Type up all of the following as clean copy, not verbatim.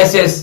SS,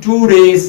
2 days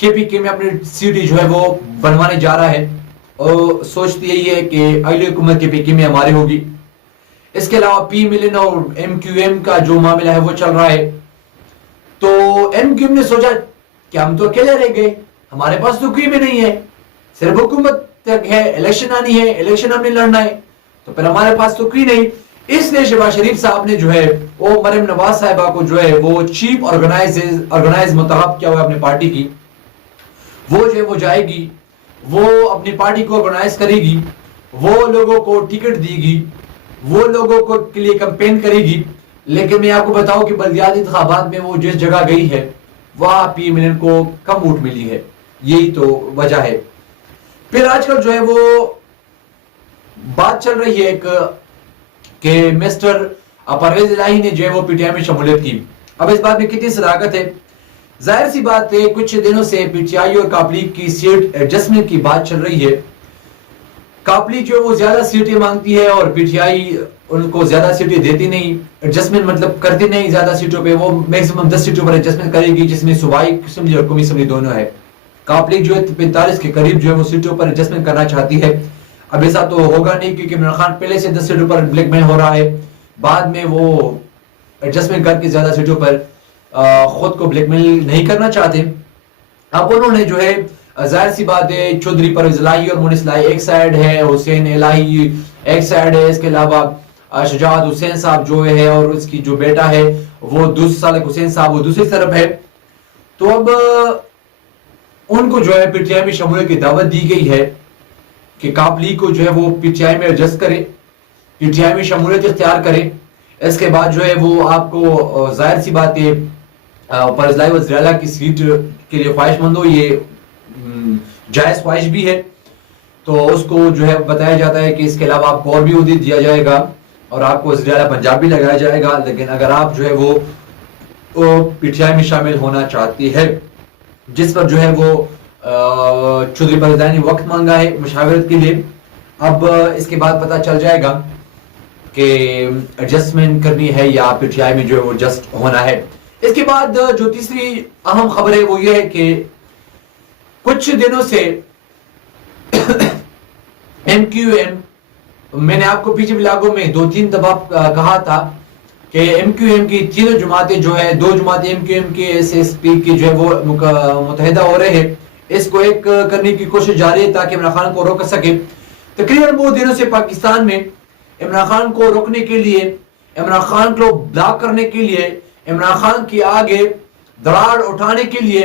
KPK میں اپنی سیٹی جو ہے وہ بنوانے جا رہا ہے اور سوچتی یہی ہے کہ اگلی حکومت KPK میں ہماری ہوگی. اس کے علاوہ پی ملن اور MQM کا جو معاملہ ہے وہ چل رہا ہے. تو MQM نے سوچا کہ ہم تو اکیلے رہ گئے, ہمارے پاس تو کوئی بھی نہیں ہے, صرف حکومت تک ہے, الیکشن آنی ہے, الیکشن ہم نے لڑنا ہے, تو پھر ہمارے پاس تو کوئی نہیں. اس لیے شہباز شریف صاحب نے جو ہے وہ مریم نواز صاحبہ کو جو ہے وہ چیف آرگنائز منتخب کیا ہوا اپنی پارٹی کی. وہ جو ہے وہ جائے گی, وہ اپنی پارٹی کو آرگنائز کرے گی, وہ لوگوں کو ٹکٹ دے گی, وہ لوگوں کو کے لیے کمپین کرے گی. لیکن میں آپ کو بتاؤں کہ بلدیاتی انتخابات میں وہ جس جگہ گئی ہے وہاں پی ملن کو کم ووٹ ملی ہے. یہی تو وجہ ہے. پھر آج کل جو ہے وہ بات چل رہی ہے کہ مسٹر پرویز الہی نے جو ہے وہ PTI میں شمولیت کی. اب اس بات میں کتنی صداقت ہے؟ ظاہر سی بات ہے کچھ دنوں سے PTI اور کاپ لیگ کی سیٹ ایڈجسٹمنٹ کی بات چل رہی ہے. کاپ لیگ جو ہے وہ زیادہ سیٹیں مانگتی ہے اور PTI ان کو زیادہ سیٹیں دیتی نہیں, ایڈجسٹمنٹ مطلب کرتی نہیں زیادہ سیٹوں پہ. وہ میکسیمم 10 سیٹوں پر ایڈجسٹمنٹ کرے گی جس میں صوبائی اسمبلی اور قومی اسمبلی دونوں ہے. کاپ لیگ جو ہے 45 کے قریب جو ہے وہ سیٹوں پر ایڈجسٹمنٹ کرنا چاہتی ہے. اب ایسا تو ہوگا نہیں کیونکہ عمران خان پہلے سے 10 سیٹوں پر بلیک میل ہو رہا ہے, بعد میں وہ ایڈجسٹمنٹ کر کے زیادہ سیٹوں پر خود کو بلیک میل نہیں کرنا چاہتے. اب انہوں نے جو ہے ظاہر سی بات ہے چودھری پرویز الہی اور مونس الہی ایک سائیڈ ہے, حسین الہی ایک سائیڈ ہے, اس کے علاوہ شجاعت حسین صاحب جو ہے اور اس کی جو بیٹا ہے وہ 2 سالک حسین صاحب وہ دوسری طرف ہے. تو اب ان کو جو ہے PTI میں شمولیت کی دعوت دی گئی ہے کہ کاپ لیگ کو جو ہے وہ PTI میں ایڈجسٹ کرے, PTI میں شمولیت اختیار کرے. اس کے بعد جو ہے وہ آپ کو ظاہر سی بات ہے پرویز الہی وزیر اعلیٰ کی سیٹ کے لیے خواہش مند ہو, یہ جائز خواہش بھی ہے. تو اس کو جو ہے بتایا جاتا ہے کہ اس کے علاوہ آپ کو اور بھی عہدے دیا جائے گا اور آپ کو وزیر اعلیٰ پنجاب بھی لگایا جائے گا, لیکن اگر آپ جو ہے وہ PTI میں شامل ہونا چاہتی ہے, جس پر جو ہے وہ چودھری پرویز الہی نے وقت مانگا ہے مشاورت کے لیے. اب اس کے بعد پتہ چل جائے گا کہ ایڈجسٹمنٹ کرنی ہے یا PTI میں جو ہے وہ ایڈجسٹ ہونا ہے. اس کے بعد جو تیسری اہم خبر ہے وہ یہ ہے کہ کچھ دنوں سے MQM, میں نے آپ کو پیچھے بلاگوں میں 2-3 دفعہ کہا تھا کہ MQM کی تینوں جماعتیں جو ہے 2 جماعتیں MQM کے SSP کی جو ہے وہ متحدہ ہو رہے ہیں. اس کو ایک کرنے کی کوشش جاری ہے تاکہ عمران خان کو روک سکے. تقریباً بہت دنوں سے پاکستان میں عمران خان کو روکنے کے لیے, عمران خان کو بلاک کرنے کے لیے, عمران خان کی آگے دراڑ اٹھانے کے لیے,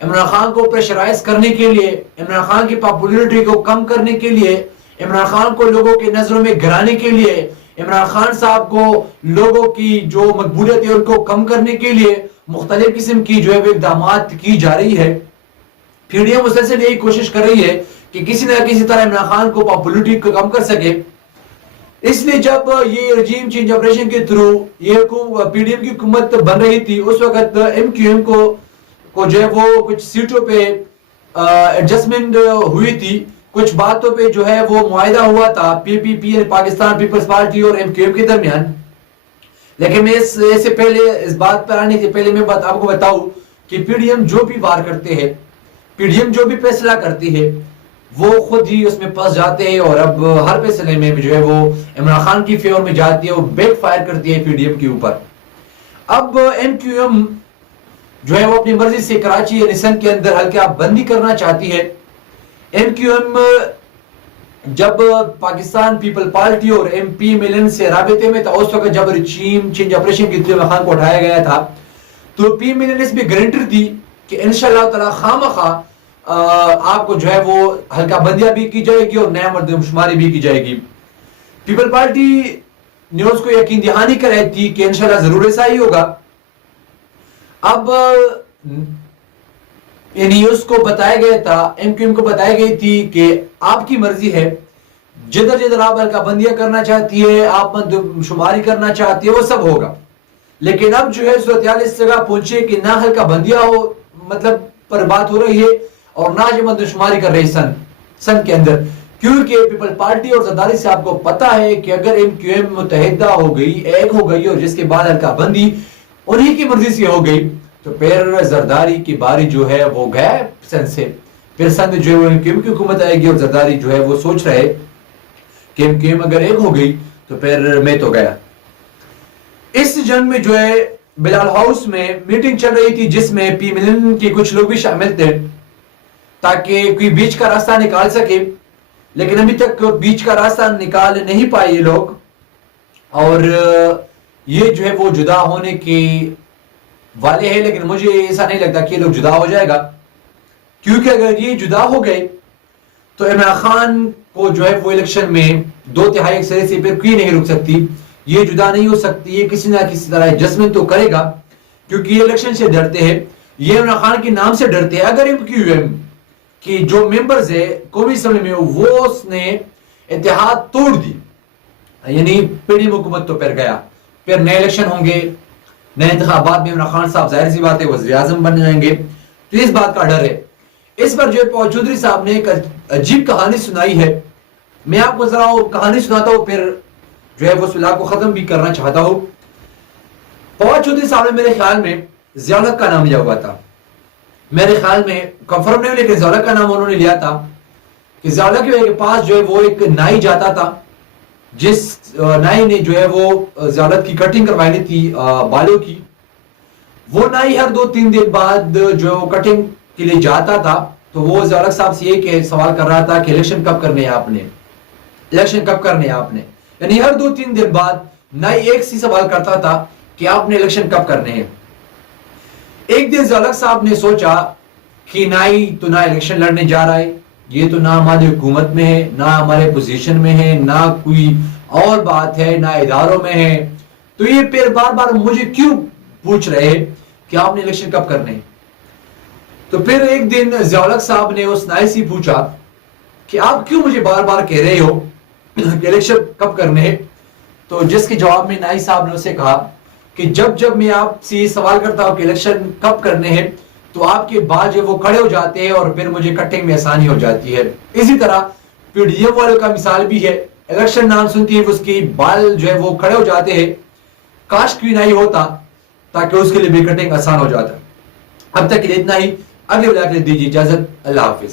عمران خان کو پریشرائز کرنے کے لیے, عمران خان کی پاپولیرٹی کو کم کرنے کے لیے, عمران خان کو لوگوں کے نظروں میں گرانے کے لیے, عمران خان صاحب کو لوگوں کی جو مقبولیت ہے ان کو کم کرنے کے لیے مختلف قسم کی جو ہے وہ اقدامات کی جا رہی ہے. PTI مسلسل یہی کوشش کر رہی ہے کہ کسی نہ کسی طرح عمران خان کو پاپولیرٹی کو کم کر سکے. اس لیے جب یہ رجیم چینج آپریشن کے تھرو یہ PDM کی حکومت بن رہی تھی اس وقت MQM کو جو ہے وہ کچھ سیٹوں پہ ایڈجسٹمنٹ ہوئی تھی, کچھ باتوں پہ جو ہے وہ معاہدہ ہوا تھا PPP پاکستان پیپلز پارٹی اور MQM کے درمیان. لیکن میں اس سے پہلے اس بات پر آنے سے پہلے میں آپ کو بتاؤں کہ PDM جو بھی وار کرتے ہیں, PDM جو بھی فیصلہ کرتی ہے وہ خود ہی اس میں پھنس جاتے ہیں اور اب ہر فیصلے میں جو ہے وہ عمران خان کی فیور میں جاتی ہے, وہ بیک فائر کرتی ہے PDM کے اوپر. اب MQM جو ہے وہ اپنی مرضی سے کراچی یعنی سندھ کے اندر حلقہ بندی کرنا چاہتی ہے. MQM جب پاکستان پیپل پارٹی اور MP ملن سے رابطے میں تھا اس وقت جب رجیم چینج آپریشن کی عمران خان کو اٹھایا گیا تھا تو P ملن اس میں گارنٹی دی کہ انشاءاللہ تعالی خامخواہ آپ کو جو ہے وہ حلقہ بندیاں بھی کی جائے گی اور نیا مردم شماری بھی کی جائے گی. پیپل پارٹی نیوز کو یقین دہانی کر رہی تھی کہ انشاءاللہ ضرور ایسا ہی ہوگا. اب یعنی اس کو بتایا گیا تھا, MQM کو بتایا گئی تھی کہ آپ کی مرضی ہے, جدھر جدھر آپ حلقہ بندیاں کرنا چاہتی ہے, آپ مردم شماری کرنا چاہتی ہے, وہ سب ہوگا. لیکن اب جو ہے صورتحال اس جگہ پہنچے کہ نہ حلقہ بندیاں ہو مطلب پر بات ہو رہی ہے اور نہ جو مردم شماری کر رہی سن کے اندر, کیونکہ پیپل پارٹی اور زرداری سے آپ کو پتا ہے کہ اگر MQM متحدہ ہو گئی, ایک ہو گئی اور جس کے بعد حلقہ بندی انہی کی مرضی سے ہو گئی تو پھر زرداری کی باری جو ہے وہ گیا سندھ سے. پھر سندھ جو ہے وہ MKM کی حکومت آئے گی اور زرداری جو ہے وہ سوچ رہے کہ MKM اگر ایک ہو گئی تو پھر میں تو گیا. اس جنگ میں جو ہے بلال ہاؤس میں میٹنگ چل رہی تھی جس میں پی ملن کے کچھ لوگ بھی شامل تھے تاکہ کوئی بیچ کا راستہ نکال سکے. لیکن ابھی تک بیچ کا راستہ نکال نہیں پائے یہ لوگ, اور یہ جو ہے وہ جدا ہونے کے والے ہیں. لیکن مجھے ایسا نہیں لگتا کہ یہ لوگ جدا ہو جائے گا, کیونکہ اگر یہ جدا ہو گئے تو عمران خان کو جو ہے وہ الیکشن میں 2/3 اکثریت سے پھر کوئی نہیں رک سکتی. یہ جدا نہیں ہو سکتی, یہ کسی نہ کسی طرح ایڈجسٹمنٹ تو کرے گا کیونکہ یہ الیکشن سے ڈرتے ہیں, یہ عمران خان کے نام سے ڈرتے ہیں. اگر MQM کی جو ممبرز ہے قومی اسمبلی میں وہ اس نے اتحاد توڑ دی, یعنی PDM حکومت تو پھر گیا, پھر نئے الیکشن ہوں گے, نئے انتخابات میں عمران خان صاحب ظاہر سی بات ہے وزیر اعظم بن جائیں گے, تو اس بات کا ڈر ہے. اس پر جو ہے فواد چودھری صاحب نے ایک عجیب کہانی سنائی ہے. میں آپ کو ذرا وہ کہانی سناتا ہوں, پھر جو ہے وہ اس ولاق کو ختم بھی کرنا چاہتا ہوں. فواد چودھری صاحب نے میرے خیال میں ضیاء کا نام لیا ہوا تھا, میرے خیال میں کنفرم نہیں, لیکن ضیاء کا نام انہوں نے لیا تھا کہ ضیاء کے پاس جو ہے وہ ایک نائی جاتا تھا, جس نائی نے جو ہے وہ ضیاء کی کٹنگ کروانی تھی بالوں کی. وہ نائی ہر 2-3 دن بعد جو کٹنگ کے لیے جاتا تھا, تو وہ ضیاء صاحب سے یہ سوال کر رہا تھا کہ الیکشن کب کرنے ہیں آپ نے, الیکشن کب کرنے ہیں آپ نے. یعنی ہر 2-3 دن بعد نائی ایک سی سوال کرتا تھا کہ آپ نے الیکشن کب کرنے ہیں. ایک دن ضیاء صاحب نے سوچا کہ نائی تو نہ الیکشن لڑنے جا رہا ہے, یہ تو نہ ہماری حکومت میں ہے, نہ ہمارے پوزیشن میں ہے, نہ کوئی اور بات ہے, نہ اداروں میں ہے, تو یہ پھر بار بار مجھے کیوں پوچھ رہے ہیں کہ آپ نے الیکشن کب کرنے ہیں. تو پھر ایک دن ضیاء صاحب نے اس نائی سے پوچھا کہ آپ کیوں مجھے بار بار کہہ رہے ہو کہ الیکشن کب کرنے ہیں. تو جس کے جواب میں نائی صاحب نے اسے کہا کہ جب میں آپ سے یہ سوال کرتا ہوں کہ الیکشن کب کرنے ہیں تو آپ کے بال جو وہ کھڑے ہو جاتے ہیں اور پھر مجھے کٹنگ میں آسانی ہو جاتی ہے. اسی طرح PDM والوں کا مثال بھی ہے, الیکشن نام سنتی ہے اس کے بال جو ہے وہ کھڑے ہو جاتے ہیں. کاش کوئی نائی ہوتا تاکہ اس کے لیے بھی کٹنگ آسان ہو جاتا. اب تک کے لیے اتنا ہی, اگلے ولاق دیجیے اجازت, اللہ حافظ.